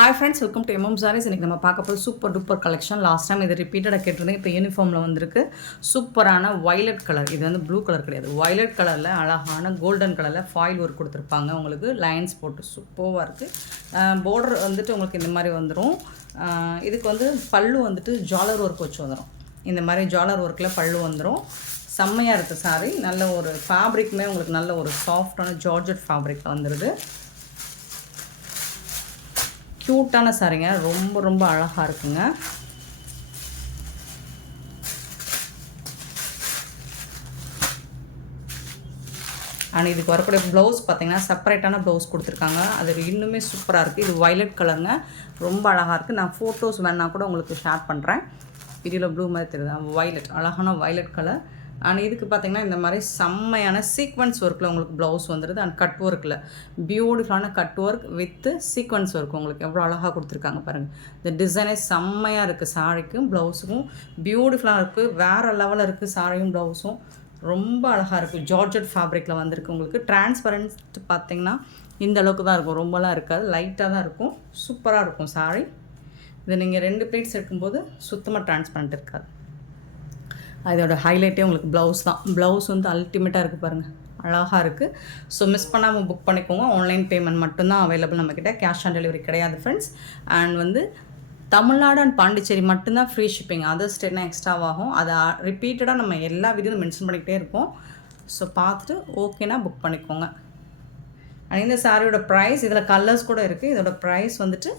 Hi friends, welcome to MM sarees. இன்றைக்கி நம்ம பார்க்க போது super duper collection. Last time இது ரிப்பீட்டடாக கேட்டிருந்தேன். இப்போ யூனிஃபார்மில் வந்திருக்கு சூப்பரான வைலட் கலர். இது வந்து ப்ளூ கலர் கிடையாது, வைலட் கலரில் அழகான கோல்டன் கலரில் ஃபாயில் ஒர்க் கொடுத்துருப்பாங்க. உங்களுக்கு லைன்ஸ் போட்டு சூப்பராக இருக்குது. பார்டர் வந்துட்டு உங்களுக்கு இந்த மாதிரி வந்துடும். இதுக்கு வந்து பல்லு வந்துட்டு ஜாலர் ஒர்க் வச்சு வந்துடும். இந்த மாதிரி ஜாலர் ஒர்க்கில் பல்லு வந்துடும். செம்மையாக இருக்குது சாரீ. நல்ல ஒரு ஃபேப்ரிக்குமே உங்களுக்கு நல்ல ஒரு சாஃப்டான ஜார்ஜெட் ஃபேப்ரிக்கில் வந்துடுது. க்யூட்டான சாரீங்க, ரொம்ப ரொம்ப அழகாக இருக்குங்க. அண்ட் இதுக்கு வரக்கூடிய ப்ளவுஸ் பார்த்திங்கன்னா செப்பரேட்டான ப்ளவுஸ் கொடுத்துருக்காங்க. அது இன்னுமே சூப்பராக இருக்குது. இது வைலட் கலருங்க, ரொம்ப அழகாக இருக்குது. நான் ஃபோட்டோஸ் வேணால் கூட உங்களுக்கு ஷேர் பண்ணுறேன். வீடியோவில் ப்ளூ மாதிரி தெரியுது, வைலட், அழகான வைலட் கலர். அண்ட் இதுக்கு பார்த்திங்கன்னா இந்த மாதிரி செம்மையான சீக்வன்ஸ் ஒர்க்கில் உங்களுக்கு ப்ளவுஸ் வந்துடுது. அண்ட் கட் ஒர்க்கில் பியூட்டிஃபுல்லான cut work with sequence work உங்களுக்கு எவ்வளோ அழகாக கொடுத்துருக்காங்க பாருங்கள். இந்த டிசைனே செம்மையாக இருக்குது. சாரிக்கும் ப்ளவுஸுக்கும் பியூட்டிஃபுல்லாக இருக்குது. வேறு லெவலில் இருக்குது. சாரியும் ப்ளவுஸும் ரொம்ப அழகாக இருக்குது. ஜார்ஜெட் ஃபேப்ரிக்கில் வந்திருக்கு. உங்களுக்கு டிரான்ஸ்பரன்ட் பார்த்திங்கன்னா இந்த அளவுக்கு தான் இருக்கும், ரொம்பலாம் இருக்காது, லைட்டாக தான் இருக்கும். சூப்பராக இருக்கும் சாரி. இதை நீங்கள் 2 பிளேட்ஸ் எடுக்கும்போது சுத்தமாக டிரான்ஸ்பரண்ட் இருக்காது. அதோட ஹைலைட்டே உங்களுக்கு ப்ளவுஸ் தான். ப்ளவுஸ் வந்து அல்டிமேட்டாக இருக்குது பாருங்கள், அழகாக இருக்குது. ஸோ மிஸ் பண்ணாமல் புக் பண்ணிக்கோங்க. ஆன்லைன் பேமெண்ட் மட்டும்தான் அவைலபிள் நம்மக்கிட்ட, கேஷ் ஆன் டெலிவரி கிடையாது ஃப்ரெண்ட்ஸ். அண்ட் வந்து தமிழ்நாடு அண்ட் பாண்டிச்சேரி மட்டும்தான் ஃப்ரீ ஷிப்பிங். அதர் ஸ்டேட்னா எக்ஸ்ட்ராவாகும். அதை ரிப்பீட்டடாக நம்ம எல்லா வீடியோவும் மென்ஷன் பண்ணிக்கிட்டே இருக்கோம். ஸோ பார்த்துட்டு ஓகேனா புக் பண்ணிக்கோங்க. அண்ட் இந்த சாரியோட ப்ரைஸ், இதில் கலர்ஸ் கூட இருக்குது. இதோட ப்ரைஸ் வந்துட்டு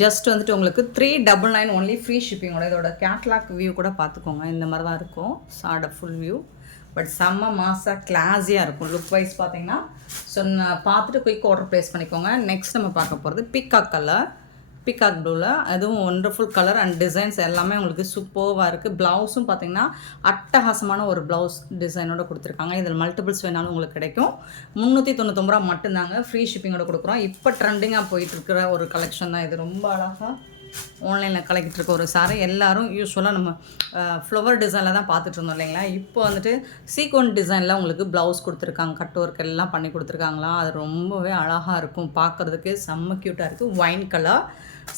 ஜஸ்ட் வந்துட்டு உங்களுக்கு 399 ஒன்லி, ஃப்ரீ ஷிப்பிங்கோட. இதோட கேட்லாக் வியூ கூட பார்த்துக்கோங்க. இந்த மாதிரி தான் இருக்கும் சாரோட ஃபுல் வியூ. பட் செம்ம மாசாக கிளாஸியாக இருக்கும் லுக் வைஸ் பார்த்தீங்கன்னா. ஸோ நான் பார்த்துட்டு குயிக் ஆர்டர் ப்ளேஸ் பண்ணிக்கோங்க. நெக்ஸ்ட் நம்ம பார்க்க போகிறது பீகாக் கலர், பீகாக் ப்ளூவில். அதுவும் ஒண்டர்ஃபுல் கலர் அண்ட் டிசைன்ஸ் எல்லாமே உங்களுக்கு சூப்பராக இருக்குது. ப்ளவுஸும் பார்த்திங்கன்னா அட்டகாசமான ஒரு ப்ளவுஸ் டிசைனோட கொடுத்துருக்காங்க. இதில் மல்டிபிள்ஸ் வேணாலும் உங்களுக்கு கிடைக்கும். 399 ரூபா மட்டும்தாங்க, ஃப்ரீ ஷிப்பிங்கோட கொடுக்குறோம். இப்போ ட்ரெண்டிங்காக போயிட்டு இருக்கிற ஒரு கலெக்ஷன் தான் இது. ரொம்ப அழகாக ஆன்லைனில் கலெக்ட் இருக்க ஒரு சாரி. எல்லோரும் யூஸ்வலாக நம்ம ஃப்ளவர் டிசைனில் தான் பார்த்துட்டு இருந்தோம் இல்லைங்களா. இப்போ வந்துட்டு சீக்வன் டிசைனில் உங்களுக்கு ப்ளவுஸ் கொடுத்துருக்காங்க, கட் ஒர்க் எல்லாம் பண்ணி கொடுத்துருக்காங்களா. அது ரொம்பவே அழகாக இருக்கும் பார்க்குறதுக்கு. செம்ம க்யூட்டாக இருக்குது. ஒயின் கலர்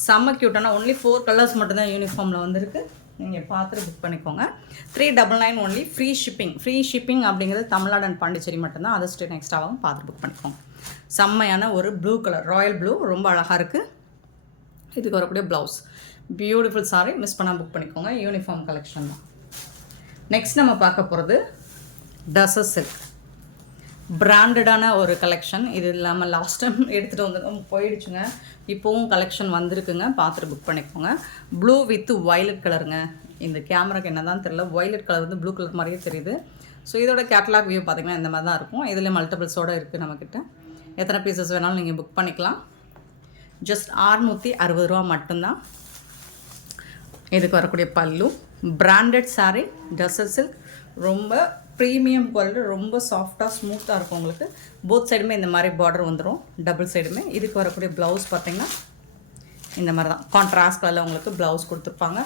செம்ம க்யூட்டான. ஒன்லி 4 கலர்ஸ் மட்டும்தான் யூனிஃபார்மில் வந்துருக்கு. நீங்கள் பார்த்துட்டு புக் பண்ணிக்கோங்க. 399 only, free shipping. Free shipping அப்படிங்கிறது தமிழ்நாடு அண்ட் பாண்டிச்சேரி மட்டும்தான். அதர் ஸ்டேட் எக்ஸ்ட்ராவாகவும் பார்த்துட்டு புக் பண்ணிக்கோங்க. செம்மையான ஒரு ப்ளூ கலர், ராயல் ப்ளூ, ரொம்ப அழகாக இருக்குது. இதுக்கு வரக்கூடிய ப்ளவுஸ் பியூட்டிஃபுல் சாரி. மிஸ் பண்ணால் புக் பண்ணிக்கோங்க. யூனிஃபார்ம் கலெக்ஷன் தான். நெக்ஸ்ட் நம்ம பார்க்க போகிறது டசர் சில்க், பிராண்டடான ஒரு கலெக்ஷன். இது இல்லாமல் லாஸ்ட் டைம் எடுத்துகிட்டு வந்து போயிடுச்சுங்க. இப்போவும் கலெக்ஷன் வந்திருக்குங்க, பார்த்துட்டு புக் பண்ணிக்கோங்க. ப்ளூ வித் வைலட் கலருங்க. இந்த கேமராக்கு என்ன தான் தெரியல, வைலட் கலர் வந்து ப்ளூ கலர் மாதிரியே தெரியுது. ஸோ இதோட கேட்லாக் வியூ பார்த்திங்கன்னா இந்த மாதிரி தான் இருக்கும். இதில் மல்டிபிள்ஸோடு இருக்குது நம்மக்கிட்ட. எத்தனை பீசஸ் வேணாலும் நீங்கள் புக் பண்ணிக்கலாம். ஜஸ்ட் 660 ரூபா மட்டும்தான். இதுக்கு வரக்கூடிய பல்லு பிராண்டட் சாரீ, டசர் சில்க், ரொம்ப ப்ரீமியம் குவாலிட்டி, ரொம்ப சாஃப்டாக ஸ்மூத்தாக இருக்கும் உங்களுக்கு. போத் சைடுமே இந்த மாதிரி பார்டர் வந்துடும், டபுள் சைடுமே. இதுக்கு வரக்கூடிய ப்ளவுஸ் பார்த்திங்கன்னா இந்த மாதிரி தான் கான்ட்ராஸ்ட் கலரில் உங்களுக்கு ப்ளவுஸ் கொடுத்துருப்பாங்க.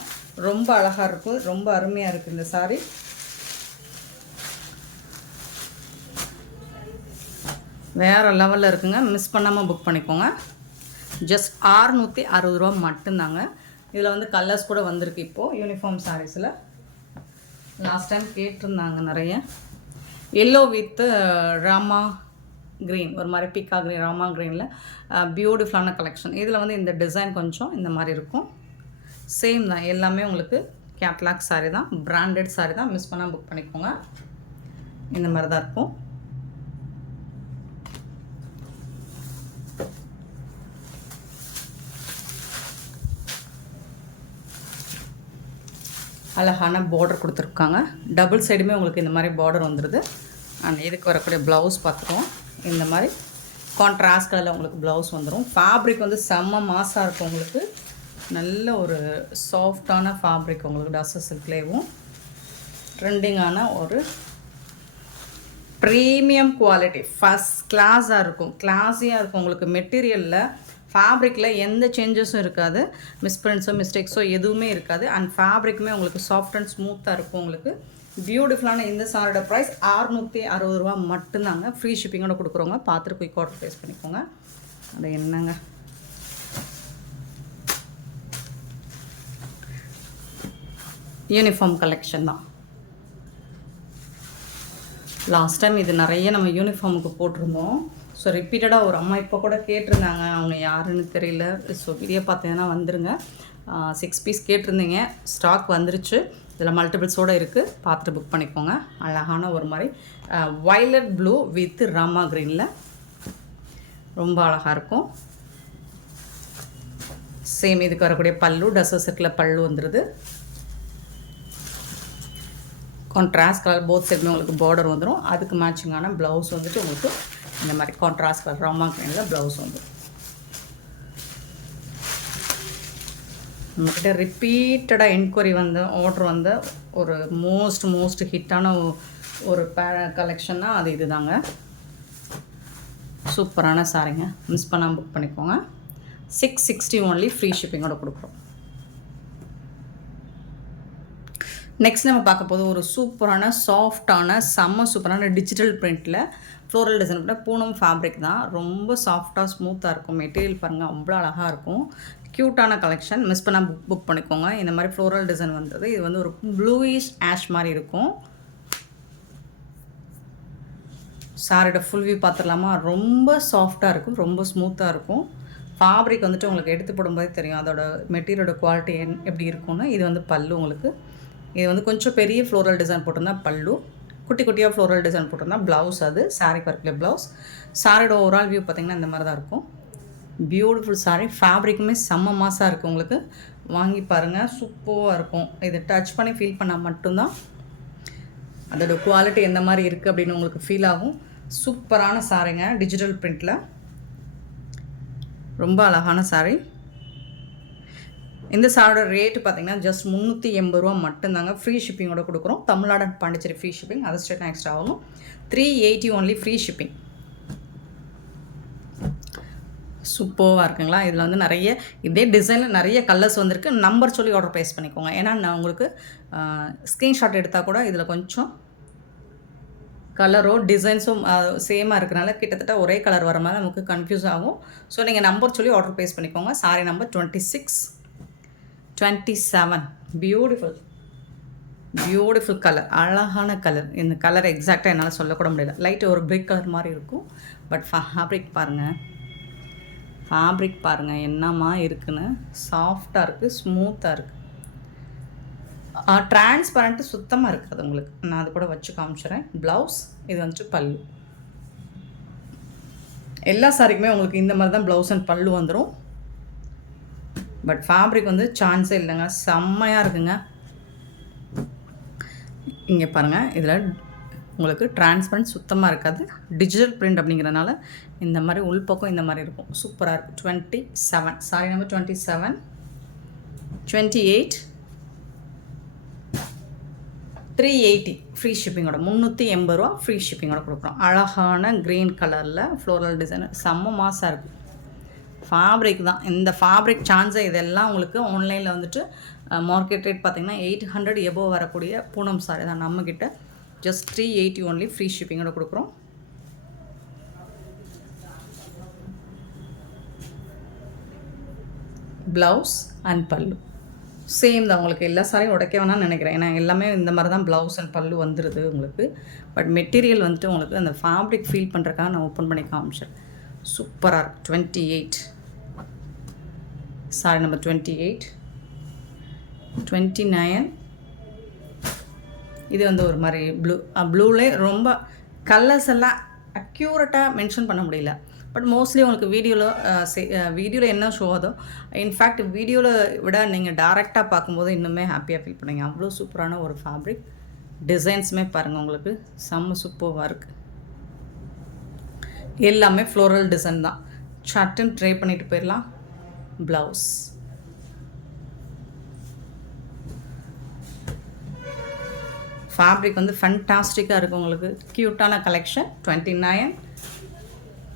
ரொம்ப அழகாக இருக்கும், ரொம்ப அருமையாக இருக்குது இந்த சாரீ. வேறு லெவலில் இருக்குங்க. மிஸ் பண்ணாமல் புக் பண்ணிக்கோங்க. ஜஸ்ட் 660 ரூபா மட்டும்தாங்க. இதில் வந்து கலர்ஸ் கூட வந்திருக்கு இப்போது யூனிஃபார்ம் சாரீஸில். லாஸ்ட் டைம் கேட்டிருந்தாங்க நிறைய. எல்லோ வித் ராமா க்ரீன், ஒரு மாதிரி பீக்கா க்ரீன், ராமா க்ரீனில் பியூட்டிஃபுல்லான கலெக்ஷன். இதில் வந்து இந்த டிசைன் கொஞ்சம் இந்த மாதிரி இருக்கும். சேம் தான், எல்லாமே உங்களுக்கு கேட்லாக் சாரீ தான், பிராண்டட் சாரீ தான். மிஸ் பண்ணால் புக் பண்ணிக்கோங்க. இந்த மாதிரி தான் இருக்கும். அழகான பார்டர் கொடுத்துருக்காங்க. டபுள் சைடுமே உங்களுக்கு இந்த மாதிரி பார்டர் வந்துடுது. அண்ட் இதுக்கு வரக்கூடிய ப்ளவுஸ் பார்த்துருவோம். இந்த மாதிரி கான்ட்ராஸ்ட் கலரில் உங்களுக்கு ப்ளவுஸ் வந்துடும். ஃபேப்ரிக் வந்து செம்ம மாசாக இருக்கும் உங்களுக்கு. நல்ல ஒரு சாஃப்டான ஃபேப்ரிக் உங்களுக்கு டசர் சில்க்லேயும். ட்ரெண்டிங்கான ஒரு ப்ரீமியம் குவாலிட்டி, ஃபஸ்ட் கிளாஸாக இருக்கும், கிளாஸியாக இருக்கும் உங்களுக்கு. மெட்டீரியலில் ஃபேப்ரிக்கில் எந்த சேஞ்சஸும் இருக்காது, மிஸ்பிரிண்ட்ஸோ மிஸ்டேக்ஸோ எதுவுமே இருக்காது. அண்ட் ஃபேப்ரிக்குமே உங்களுக்கு சாஃப்ட் அண்ட் ஸ்மூத்தாக இருக்கும் உங்களுக்கு. பியூட்டிஃபுல்லான இந்த சாரோட ப்ரைஸ் 660 ரூபா மட்டும்தாங்க. ஃப்ரீ ஷிப்பிங்கோட கொடுக்குறோங்க. பார்த்துட்டு குயிக் ஆர்டர் ப்ளேஸ் பண்ணிக்கோங்க. அது என்னங்க யூனிஃபார்ம் கலெக்ஷன் தான். லாஸ்ட் டைம் இது நிறைய நம்ம யூனிஃபார்முக்கு போட்டிருந்தோம். ஸோ ரிப்பீட்டடாக ஒரு அம்மா இப்போ கூட கேட்டிருந்தாங்க, அவங்க யாருன்னு தெரியல. ஸோ வீடியோ பார்த்தீங்கன்னா வந்துருங்க. 6 பீஸ் கேட்டிருந்தீங்க, ஸ்டாக் வந்துருச்சு. இதில் மல்டிபிள்ஸோடு இருக்குது, பார்த்துட்டு புக் பண்ணிக்கோங்க. அழகான ஒரு மாதிரி வயலட் ப்ளூ வித் ராமா க்ரீனில் ரொம்ப அழகாக இருக்கும். சேம் இதுக்கு வரக்கூடிய பல்லு டசர் செட்டில் பல்லு வந்துடுது. கான்ட்ராஸ்ட் கலர் போத் சைடுமே உங்களுக்கு பார்டர் வந்துடும். அதுக்கு மேட்சிங்கான ப்ளவுஸ் வந்துட்டு உங்களுக்கு இந்த மாதிரி கான்ட்ராஸ்ட் கலர் ராமா க்ரீனில் ப்ளவுஸ் வந்துடும். நம்மக்கிட்ட ரிப்பீட்டடாக என்கொயரி வந்த ஆர்டர் வந்த ஒரு மோஸ்ட் ஹிட்டான ஒரு கலெக்ஷன்னா அது இது தாங்க. சூப்பரான சாரிங்க, மிஸ் பண்ணாமல் புக் பண்ணிக்கோங்க. 660 ஒன்லி, ஃப்ரீ ஷிப்பிங்கோட கொடுக்குறோம். நெக்ஸ்ட் நம்ம பார்க்க போது ஒரு சூப்பரான சாஃப்டான சூப்பரான டிஜிட்டல் பிரிண்டில் ஃப்ளோரல் டிசைன் கூட பூனம் ஃபேப்ரிக் தான். ரொம்ப சாஃப்டாக ஸ்மூத்தாக இருக்கும். மெட்டீரியல் பாருங்கள், அவ்வளோ அழகாக இருக்கும். க்யூட்டான கலெக்ஷன், மிஸ் பண்ணால் புக் பண்ணிக்கோங்க. இந்த மாதிரி ஃப்ளோரல் டிசைன் வந்தது. இது வந்து ஒரு ப்ளூயிஷ் ஆஷ் மாதிரி இருக்கும். சாரியோட ஃபுல் வியூ பார்த்துடலாமா? ரொம்ப சாஃப்டாக இருக்கும், ரொம்ப ஸ்மூத்தாக இருக்கும். ஃபேப்ரிக் வந்துட்டு உங்களுக்கு எடுத்து போடும்போதே தெரியும் அதோட மெட்டீரியலோட குவாலிட்டி எப்படி இருக்கும்னு. இது வந்து பல்லு உங்களுக்கு. இது வந்து கொஞ்சம் பெரிய ஃப்ளோரல் டிசைன் போட்டிருந்தா பல்லு, குட்டி குட்டியாக ஃப்ளோரல் டிசைன் போட்டிருந்தா ப்ளவுஸ். அது சாரீ ஒர்க்கில் ப்ளவுஸ். சாரியோட ஓவரால் வியூ பார்த்திங்கன்னா இந்த மாதிரி தான் இருக்கும். பியூட்டிஃபுல் சாரீ. ஃபேப்ரிக்குமே செம்ம மாசாக இருக்குது. உங்களுக்கு வாங்கி பாருங்கள், சூப்பராக இருக்கும். இதை டச் பண்ணி ஃபீல் பண்ணால் மட்டும்தான் அதோட குவாலிட்டி எந்த மாதிரி இருக்குது அப்படின்னு உங்களுக்கு ஃபீல் ஆகும். சூப்பரான சாரீங்க, டிஜிட்டல் பிரிண்டில் ரொம்ப அழகான சாரீ. இந்த சாரோட ரேட்டு பார்த்திங்கன்னா ஜஸ்ட் 380 ரூபா மட்டும்தாங்க. ஃப்ரீ ஷிப்பிங்கோட கொடுக்குறோம். Tamil Nadu and Pondicherry free shipping, அது ஸ்டேட் எக்ஸ்ட்ரா ஆகும். 380 ஒன்லி, ஃப்ரீ ஷிப்பிங். சூப்பராக இருக்குங்களா? இதில் வந்து நிறைய இதே டிசைனில் நிறைய கலர்ஸ் வந்திருக்கு. நம்பர் சொல்லி ஆர்டர் ப்ளேஸ் பண்ணிக்கோங்க. ஏன்னா நான் உங்களுக்கு ஸ்க்ரீன்ஷாட் எடுத்தால் கூட இதில் கொஞ்சம் கலரோ டிசைன்ஸும் சேமாக இருக்கிறனால கிட்டத்தட்ட ஒரே கலர் வர மாதிரி நமக்கு கன்ஃபியூஸ் ஆகும். ஸோ நீங்கள் நம்பர் சொல்லி ஆர்டர் ப்ளேஸ் பண்ணிக்கோங்க. Sorry number 26, 27. பியூட்டிஃபுல் கலர், அழகான கலர். இந்த கலர் எக்ஸாக்டாக என்னால் சொல்லக்கூட முடியல. லைட் ஒரு பிரிக் கலர் மாதிரி இருக்கும். பட் ஃபேப்ரிக் பாருங்கள் என்னம்மா இருக்குன்னு. சாஃப்டாக இருக்குது, ஸ்மூத்தாக இருக்குது. டிரான்ஸ்பரண்ட்டு சுத்தமாக இருக்காது உங்களுக்கு. நான் அது கூட வச்சு காமிச்சிடுறேன். ப்ளவுஸ் இது வந்துட்டு பல்லு. எல்லா சாரிக்குமே உங்களுக்கு இந்த மாதிரி தான் ப்ளவுஸ் அண்ட் பல்லு வந்துடும். பட் ஃபேப்ரிக் வந்து சான்ஸே இல்லைங்க, செம்மையாக இருக்குங்க. இங்கே பாருங்கள், இதில் உங்களுக்கு டிரான்ஸ்பரண்ட் சுத்தமாக இருக்காது. டிஜிட்டல் பிரிண்ட் அப்படிங்கிறனால இந்த மாதிரி உள்பக்கம் இந்த மாதிரி இருக்கும். சூப்பராக இருக்கும். 27 சாரி நம்பர் 27, 28, 380 ஃப்ரீ ஷிப்பிங்கோட. 380 ரூபா ஃப்ரீ ஷிப்பிங்கோட கொடுக்குறோம். அழகான க்ரீன் கலரில் ஃப்ளோரல் டிசைன், செம்ம மாசாக இருக்குது. ஃபேப்ரிக் தான் இந்த ஃபேப்ரிக் சான்ஸை. இதெல்லாம் உங்களுக்கு ஆன்லைனில் வந்துட்டு மார்க்கெட் ரேட் பார்த்திங்கன்னா 800 எபோவ் வரக்கூடிய பூனம் சாரி தான். நம்மக்கிட்ட ஜஸ்ட் 380 ஒன்லி, ஃப்ரீ ஷிப்பிங்கோட கொடுக்குறோம். ப்ளவுஸ் அண்ட் பல்லு சேம் தான். உங்களுக்கு எல்லா சாரியும் உடைக்க வேணாம்னு நினைக்கிறேன். ஏன்னா எல்லாமே இந்த மாதிரி தான் ப்ளவுஸ் அண்ட் பல்லு வந்துடுது உங்களுக்கு. பட் மெட்டீரியல் வந்துட்டு உங்களுக்கு அந்த ஃபேப்ரிக் ஃபீல் பண்ணுறதுக்காக நான் ஓப்பன் பண்ணி காமிச்சேன். சூப்பராக இருக்குது. 28 சாரி நம்பர் 28, 29. இது வந்து ஒரு மாதிரி ப்ளூலே ரொம்ப கலர்ஸ் எல்லாம் அக்யூரேட்டாக மென்ஷன் பண்ண முடியல. பட் மோஸ்ட்லி உங்களுக்கு வீடியோவில் என்ன ஷோ ஆகுதோ, இன்ஃபேக்ட் வீடியோவில் விட நீங்கள் டேரெக்டாக பார்க்கும்போது இன்னுமே ஹாப்பியாக ஃபீல் பண்ணுவீங்க. அவ்வளோ சூப்பரான ஒரு ஃபேப்ரிக். டிசைன்ஸுமே பாருங்கள், உங்களுக்கு செம்ம சூப்பராக இருக்குது. எல்லாமே ஃப்ளோரல் டிசைன் தான். சட்டுன்னு ட்ரை பண்ணிட்டு போயிடலாம். ப்ளவுஸ் ஃபேப்ரிக் வந்து ஃபண்டாஸ்டிக்காக இருக்குது உங்களுக்கு. க்யூட்டான கலெக்ஷன். 29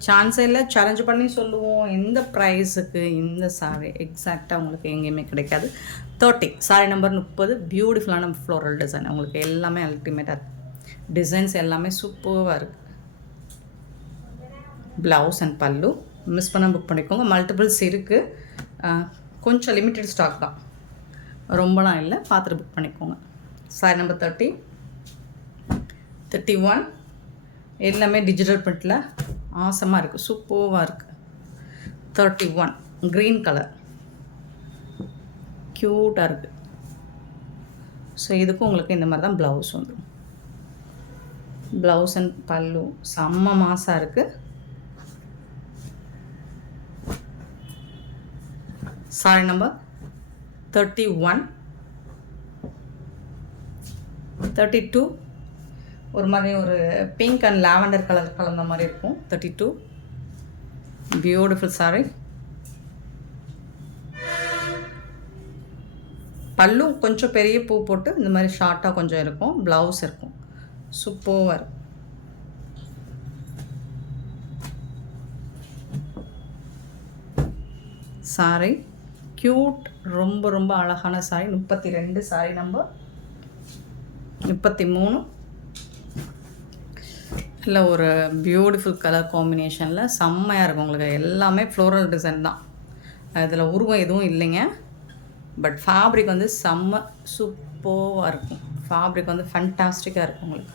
சான்ஸே இல்லை, சேலஞ்ச் பண்ணி சொல்லுவோம். எந்த ப்ரைஸுக்கு இந்த சாரி எக்ஸாக்டாக உங்களுக்கு எங்கேயுமே கிடைக்காது. 30 சாரி நம்பர் 30. பியூட்டிஃபுல்லான ஃப்ளோரல் டிசைன். உங்களுக்கு எல்லாமே அல்டிமேட்டாக இருக்குது. டிசைன்ஸ் எல்லாமே சூப்பராக இருக்குது. ப்ளவுஸ் அண்ட் பல்லு மிஸ் பண்ண புக் பண்ணிக்கோங்க. மல்டிபிள்ஸ் இருக்குது, கொஞ்சம் லிமிட்டட் ஸ்டாக் தான். ரொம்பலாம் இல்லை, பார்த்துட்டு புக் பண்ணிக்கோங்க. சாரி நம்பர் 30, 31 எல்லாமே டிஜிட்டல் பிரிண்டில் ஆசமாக இருக்குது, சூப்பராக இருக்குது. 31 க்ரீன் கலர் க்யூட்டாக இருக்குது. ஸோ இதுக்கும் உங்களுக்கு இந்த மாதிரி தான் ப்ளவுஸ் வந்துடும். ப்ளவுஸ் அண்ட் பல்லு செம்ம மாசாக இருக்குது. சாரி நம்பர் 31, 32 ஒரு மாதிரி ஒரு பிங்க் அண்ட் லாவெண்டர் கலர் கலந்த மாதிரி இருக்கும். 32 பியூட்டிஃபுல் சாரி. பல்லும் கொஞ்சம் பெரிய பூ போட்டு இந்த மாதிரி ஷார்ட்டாக கொஞ்சம் இருக்கும், ப்ளவுஸ் இருக்கும், சூப்பராக இருக்கும். சாரி க்யூட், ரொம்ப ரொம்ப அழகான சாரி. 32 சாரி நம்பர் 33 இல்லை ஒரு பியூட்டிஃபுல் கலர் காம்பினேஷனில் செம்மையாக இருக்கும் உங்களுக்கு. எல்லாமே ஃப்ளோரல் டிசைன் தான், அதில் உருவம் எதுவும் இல்லைங்க. பட் ஃபேப்ரிக் வந்து செம்ம சூப்பராக இருக்கும். ஃபேப்ரிக் வந்து ஃபண்டாஸ்டிக்காக இருக்கும் உங்களுக்கு.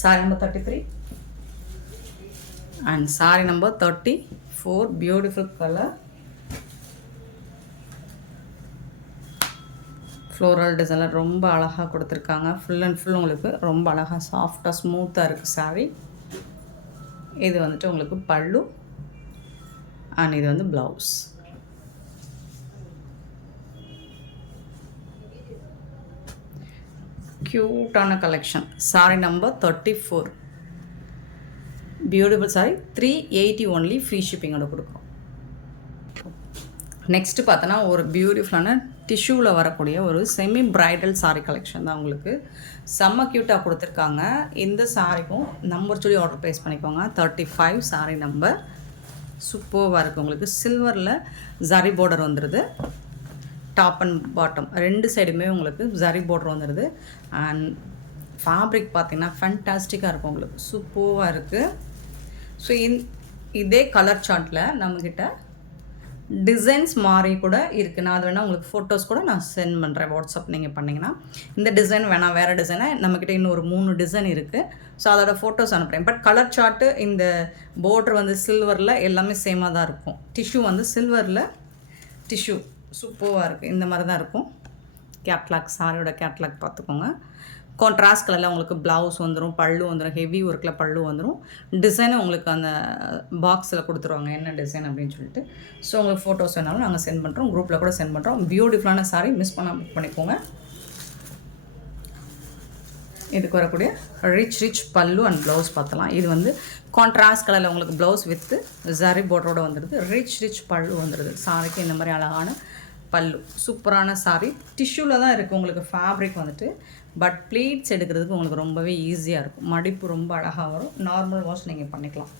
Sorry number 33 and sorry number 34 beautiful colour floral டிசைனில் ரொம்ப அழகாக கொடுத்துருக்காங்க. ஃபுல் அண்ட் ஃபுல் உங்களுக்கு ரொம்ப அழகாக சாஃப்டாக ஸ்மூத்தாக இருக்குது சாரி. இது வந்துட்டு உங்களுக்கு பல்லு அண்ட் இது வந்து ப்ளவுஸ். க்யூட்டான collection. Sari number 34 beautiful sari. 380 only, free ஷிப்பிங்கோட கொடுக்குறோம். நெக்ஸ்ட்டு பார்த்தோன்னா ஒரு பியூட்டிஃபுல்லான டிஷ்யூவில் வரக்கூடிய ஒரு செமி பிரைடல் சாரீ கலெக்ஷன் தான் உங்களுக்கு. செம்ம க்யூட்டாக கொடுத்துருக்காங்க. இந்த சாரிக்கும் நம்பர் சொல்லி ஆர்டர் ப்ளேஸ் பண்ணிக்கோங்க. 35 சாரீ நம்பர் சூப்பராக இருக்குது உங்களுக்கு. சில்வரில் ஜரி பார்டர் வந்துடுது, டாப் அண்ட் பாட்டம் ரெண்டு சைடுமே உங்களுக்கு ஜரி பார்டர் வந்துடுது. அண்ட் ஃபேப்ரிக் பார்த்திங்கன்னா ஃபேண்டாஸ்டிக்காக இருக்கும் உங்களுக்கு, சூப்பராக இருக்குது. ஸோ இதே கலர் சார்ட்டில் நம்மக்கிட்ட டிசைன்ஸ் மாறி கூட இருக்குது. நான் அது வேணால் உங்களுக்கு ஃபோட்டோஸ் கூட நான் சென்ட் பண்ணுறேன், வாட்ஸ்அப் நீங்கள் பண்ணிங்கன்னா. இந்த டிசைன் வேணாம், வேறு டிசைனை நம்மக்கிட்ட இன்னும் ஒரு 3 டிசைன் இருக்குது. ஸோ அதோட ஃபோட்டோஸ் அனுப்புகிறேன். பட் கலர் சார்ட்டு இந்த பார்டர் வந்து சில்வரில் எல்லாமே சேமாக தான் இருக்கும். டிஷ்யூ வந்து சில்வரில் டிஷ்யூ சூப்பராக இருக்குது. இந்த மாதிரி தான் இருக்கும். கேட்லாக் சாரியோட கேட்லாக் பார்த்துக்கோங்க. கான்ட்ராஸ்ட் கலரில் உங்களுக்கு ப்ளவுஸ் வந்துடும், பல்லு வந்துடும், ஹெவி ஒர்க்கில் பல்லு வந்துடும். டிசைனும் உங்களுக்கு அந்த பாக்ஸில் கொடுத்துருவாங்க என்ன டிசைன் அப்படின்னு சொல்லிட்டு. ஸோ உங்களுக்கு ஃபோட்டோஸ் வேணாலும் நாங்கள் சென்ட் பண்ணுறோம், குரூப்பில் கூட சென்ட் பண்ணுறோம். பியூட்டிஃபுல்லான சாரி, மிஸ் பண்ணால் புக் பண்ணிக்கோங்க. இதுக்கு வரக்கூடிய ரிச் பல்லு அண்ட் ப்ளவுஸ் பார்த்தலாம். இது வந்து கான்ட்ராஸ்ட் கலரில் உங்களுக்கு ப்ளவுஸ் வித்து ஜரி பார்டரோட வந்துடுது. ரிச் பல்லு வந்துடுது. சாரிக்கு இந்த மாதிரி அழகான பல்லு, சூப்பரான சாரி. டிஷ்யூவில் தான் இருக்குது உங்களுக்கு ஃபேப்ரிக் வந்துட்டு. பட் ப்ளீட்ஸ் எடுக்கிறதுக்கு உங்களுக்கு ரொம்பவே ஈஸியாக இருக்கும். மடிப்பு ரொம்ப அழகாக வரும். நார்மல் வாஷ் நீங்கள் பண்ணிக்கலாம்.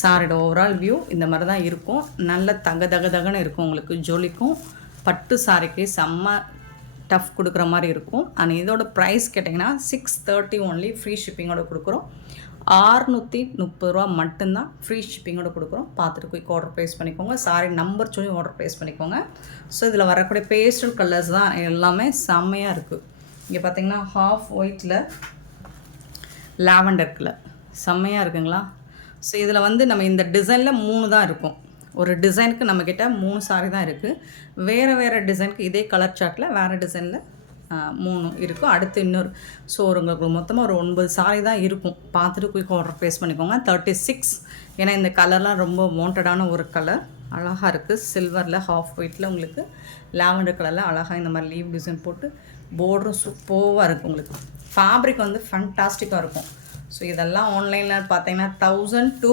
சாரியோட ஓவரால் வியூ இந்த மாதிரி தான் இருக்கும். நல்ல தகன்னு இருக்கும் உங்களுக்கு, ஜொலிக்கும். பட்டு சாரிக்கு செம்ம டஃப் கொடுக்குற மாதிரி இருக்கும். அண்ட் இதோட ப்ரைஸ் கேட்டிங்கன்னா 630 ஒன்லி, ஃப்ரீ ஷிப்பிங்கோட கொடுக்குறோம். 630 ரூபா மட்டும்தான், ஃப்ரீ ஷிப்பிங்கோட கொடுக்குறோம். பார்த்துட்டு குயிக் ஆர்டர் ப்ளேஸ் பண்ணிக்கோங்க. சாரி நம்பர் சொல்லி ஆர்டர் ப்ளேஸ் பண்ணிக்கோங்க. ஸோ இதில் வரக்கூடிய பேஸ்டல் கலர்ஸ் தான் எல்லாமே செம்மையாக இருக்குது. இங்கே பார்த்தீங்கன்னா ஹாஃப் ஒயிட்டில் லாவெண்டர் கலர் செம்மையாக இருக்குங்களா. ஸோ இதில் வந்து நம்ம இந்த டிசைனில் 3 தான் இருக்கும். ஒரு டிசைனுக்கு நம்மக்கிட்ட 3 சாரி தான் இருக்குது. வேறு டிசைனுக்கு இதே கலர் சார்ட்டில் வேறு டிசைனில் 3 இருக்கும். அடுத்து இன்னொரு ஸோ உங்களுக்கு மொத்தமாக ஒரு 9 சாரி தான் இருக்கும். பார்த்துட்டு குயிக் ஆர்டர் ப்ளேஸ் பண்ணிக்கோங்க. 36 ஏன்னா இந்த கலர்லாம் ரொம்ப வாண்டடான ஒரு கலர், அழகாக இருக்குது. சில்வரில் ஹாஃப் ஒயிட்டில் உங்களுக்கு லாவெண்டர் கலரில் அழகாக இந்த மாதிரி லீவ் டிசைன் போட்டு போர்டரும் சூப்பராக இருக்குது உங்களுக்கு. ஃபேப்ரிக் வந்து ஃபண்டாஸ்டிக்காக இருக்கும். ஸோ இதெல்லாம் ஆன்லைனில் பார்த்தீங்கன்னா 1200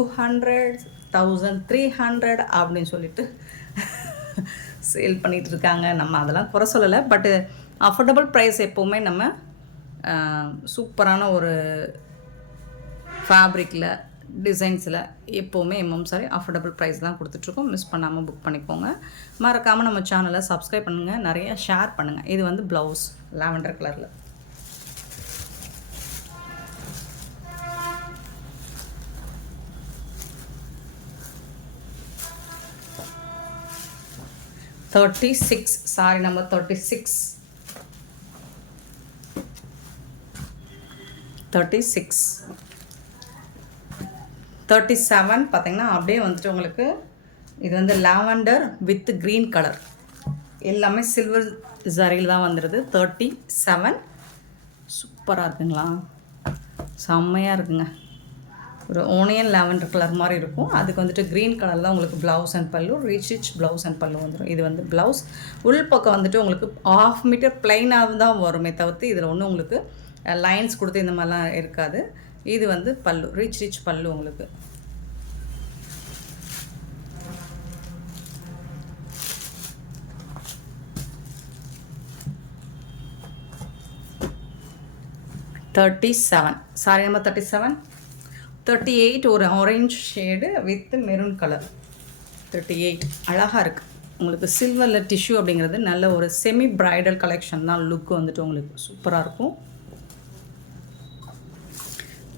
1300 அப்படின்னு சொல்லிட்டு சேல் பண்ணிகிட்டு இருக்காங்க. நம்ம அதெல்லாம் குறை சொல்லலை. பட்டு அஃபோர்டபுள் ப்ரைஸ் எப்போவுமே நம்ம சூப்பரான ஒரு ஃபேப்ரிக்கில் டிசைன்ஸில் எப்போவுமே சாரி அஃபோர்டபுள் ப்ரைஸ் தான் கொடுத்துட்ருக்கோம். மிஸ் பண்ணாமல் புக் பண்ணிக்கோங்க. மறக்காமல் நம்ம சேனலை சப்ஸ்கிரைப் பண்ணுங்கள், நிறையா ஷேர் பண்ணுங்கள். இது வந்து ப்ளவுஸ். லாவெண்டர் கலரில். Sorry number 36. 37 பார்த்தீங்கன்னா அப்படியே வந்துட்டு உங்களுக்கு இது வந்து லாவெண்டர் வித் க்ரீன் கலர், எல்லாமே சில்வர் ஜரியில் தான் வந்துடுது. 37 சூப்பராக இருக்குங்களா, செம்மையாக இருக்குங்க. ஒரு ஓனியன் லாவெண்டர் கலர் மாதிரி இருக்கும். அதுக்கு வந்துட்டு க்ரீன் கலர் தான் உங்களுக்கு ப்ளவுஸ் அண்ட் பல்லு, ரிச் ப்ளவுஸ் அண்ட் பல்லு வந்துடும். இது வந்து ப்ளவுஸ். உள் பக்கம் வந்துட்டு உங்களுக்கு 1/2 மீட்டர் ப்ளைனாக தான் வருமே தவிர்த்து இதில் ஒன்றும் உங்களுக்கு லைன்ஸ் கொடுத்து இந்த மாதிரிலாம் இருக்காது. இது வந்து பல்லு, ரிச் பல்லு உங்களுக்கு. Sorry number 37. 38 ஒரு orange shade with maroon colour. 38 அழகாக இருக்குது உங்களுக்கு. சில்வரில் டிஷ்யூ அப்படிங்கிறது நல்ல ஒரு செமி பிரைடல் கலெக்ஷன் தான். லுக் வந்துட்டு உங்களுக்கு சூப்பராக இருக்கும்.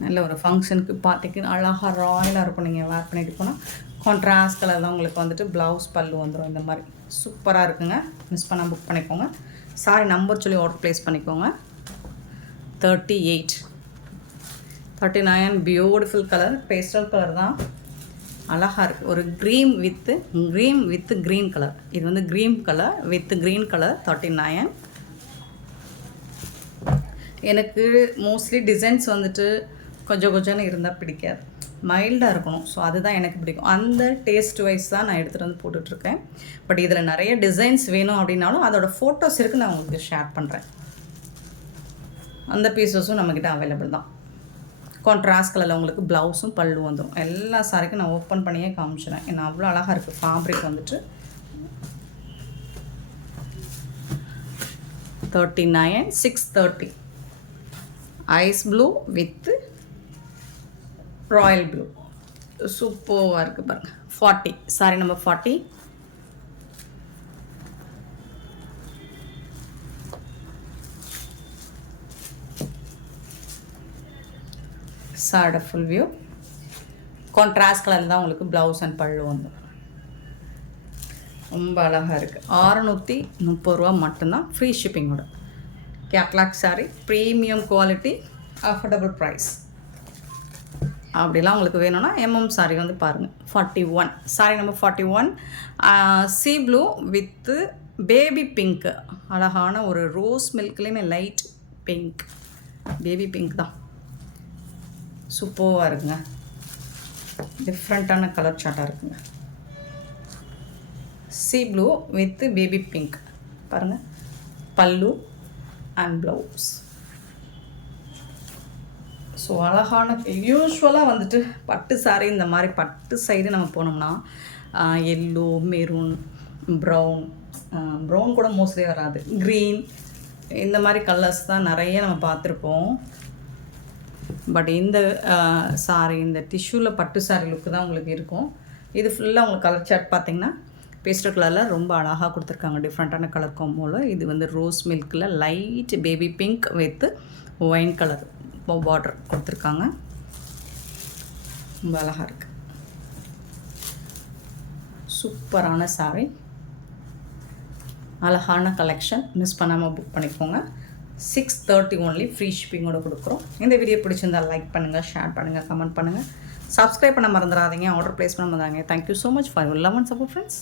நல்ல ஒரு ஃபங்க்ஷனுக்கு பார்ட்டிக்கு அழகாக ராயலாக இருக்கும். நீங்கள் வேர் பண்ணிட்டு போனால் கான்ட்ராஸ்ட் கலர் தான் உங்களுக்கு வந்துட்டு ப்ளவுஸ் பல்லு வந்துடும். இந்த மாதிரி சூப்பராக இருக்குங்க. மிஸ் பண்ணால் புக் பண்ணிக்கோங்க. சாரி நம்பர் சொல்லி ஆர்டர் ப்ளேஸ் பண்ணிக்கோங்க. 38. 39 பியூட்டிஃபுல் கலர், பேஸ்டல் கலர் தான், அழகாக இருக்குது. ஒரு க்ரீம் வித் க்ரீன் கலர். இது வந்து cream colour with green colour. 39. எனக்கு மோஸ்ட்லி டிசைன்ஸ் வந்துட்டு கொஞ்சம் இருந்தால் பிடிக்காது, மைல்டாக இருக்கணும். ஸோ அதுதான் எனக்கு பிடிக்கும். அந்த டேஸ்ட் வைஸ் தான் நான் எடுத்துகிட்டு வந்து போட்டுட்ருக்கேன். பட் இதில் நிறைய டிசைன்ஸ் வேணும் அப்படின்னாலும் அதோட ஃபோட்டோஸ் இருக்குது, நான் உங்களுக்கு ஷேர் பண்ணுறேன். அந்த பீசஸும் நம்மக்கிட்ட அவைலபிள் தான். கான்ட்ராஸ்ட் கலரில் உங்களுக்கு ப்ளவுஸும் பல்லு வந்துடும். எல்லா சாரிக்கும் நான் ஓப்பன் பண்ணியே காமிச்சினேன். ஏன்னா அவ்வளோ அழகாக இருக்குது ஃபேப்ரிக் வந்துட்டு. 39. 630 ice blue with royal blue, சூப்பராக இருக்குது பாருங்கள். 40 சாரி நம்பர் 40. சாரோட ஃபுல் வியூ கான்ட்ராஸ்ட் கலரில் தான் உங்களுக்கு ப்ளவுஸ் அண்ட் பல்லு வந்துடும். ரொம்ப அழகாக இருக்குது. 630 ரூபா மட்டும்தான், ஃப்ரீ ஷிப்பிங்கோட. Catalogue sari, premium quality, affordable price. அப்படிலாம் உங்களுக்கு வேணும்னா சாரி வந்து பாருங்கள். 41 sari number 41. Sea blue with baby pink, அழகான ஒரு ரோஸ் மில்க்லேயுமே லைட் பிங்க், பேபி பிங்க் தான், சூப்பராக இருக்குங்க. டிஃப்ரெண்ட்டான கலர் சார்ட்டாக இருக்குங்க. Sea blue with baby pink பாருங்கள், பல்லு அண்ட் ப்ளவுஸ். ஸோ அழகான யூஸ்வலாக வந்துட்டு பட்டு சாரி இந்த மாதிரி பட்டு சைடு நம்ம போனோம்னா எல்லோ, மெரூன், ப்ரௌன் கூட மோஸ்ட்லி வராது, க்ரீன், இந்த மாதிரி கலர்ஸ் தான் நிறைய நம்ம பார்த்துருப்போம். பட் இந்த சாரி, இந்த டிஷ்யூவில் பட்டு சாரி லுக்கு தான் உங்களுக்கு இருக்கும். இது ஃபுல்லாக உங்களுக்கு கலர் சார்ட் பார்த்திங்கன்னா பேஸ்டல் கலரில் ரொம்ப அழகாக கொடுத்துருக்காங்க. டிஃப்ரெண்ட்டான கலர் காம்போவில் இது வந்து ரோஸ் மில்கில் light baby pink with wine colour border கொடுத்துருக்காங்க. ரொம்ப அழகாக இருக்குது. சூப்பரான சாரி, அழகான கலெக்ஷன். மிஸ் பண்ணாமல் புக் பண்ணிக்கோங்க. 630 ஒன்லி, ஃப்ரீ ஷிப்பிங்கோட கொடுக்குறோம். இந்த வீடியோ பிடிச்சிருந்தால் லைக் பண்ணுங்கள், ஷேர் பண்ணுங்கள், கமெண்ட் பண்ணுங்கள், சப்ஸ்கிரைப் பண்ண மறந்துடாதீங்க, ஆர்டர் ப்ளேஸ் பண்ண மறந்துடாதீங்க. Thank you so much for your love and support friends.